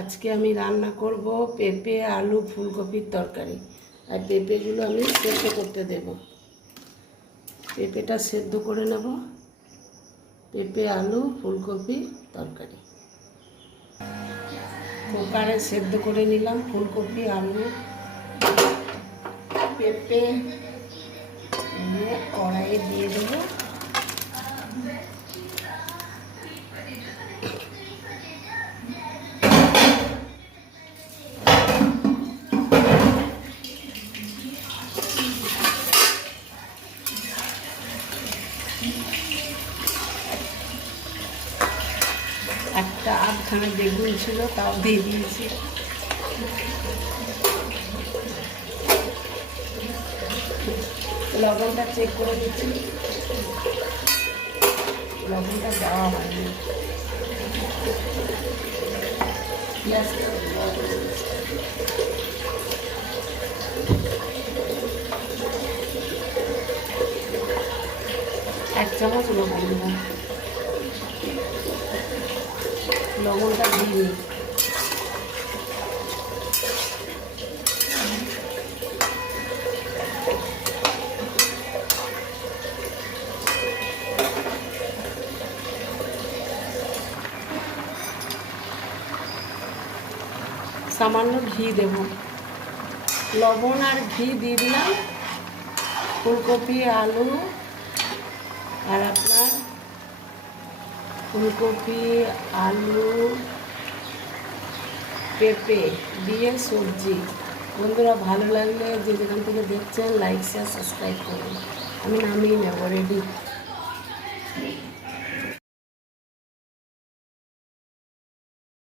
আজকে আমি রান্না করব পেঁপে আলু ফুলকপির তরকারি। আর পেঁপেগুলো আমি সেদ্ধ করতে দেব। পেঁপেটা সেদ্ধ করে নেব। পেঁপে আলু ফুলকপি তরকারি কুকারে সেদ্ধ করে নিলাম। ফুলকপি আলু পেঁপে দিয়ে কড়াইয়ে দিয়ে দেবো। একটা আধখানা বেগুন ছিল, তাও দিয়ে দিয়েছি। লবণটা চেক করে দিচ্ছি, লবণটা দেওয়া হয়নি। এক চামচ লবণ দিলাম, লবণটা দিয়ে সামান্য ঘি দেব। লবণ আর ঘি দিয়ে দিলাম। ফুলকপি আলু আর আপনার ফুলকপি আলু পেঁপে দিয়ে সবজি। বন্ধুরা, ভালো লাগলে যে যেখান থেকে দেখছেন লাইক শেয়ার সাবস্ক্রাইব করুন। আমি নামিয়ে নেব, রেডি।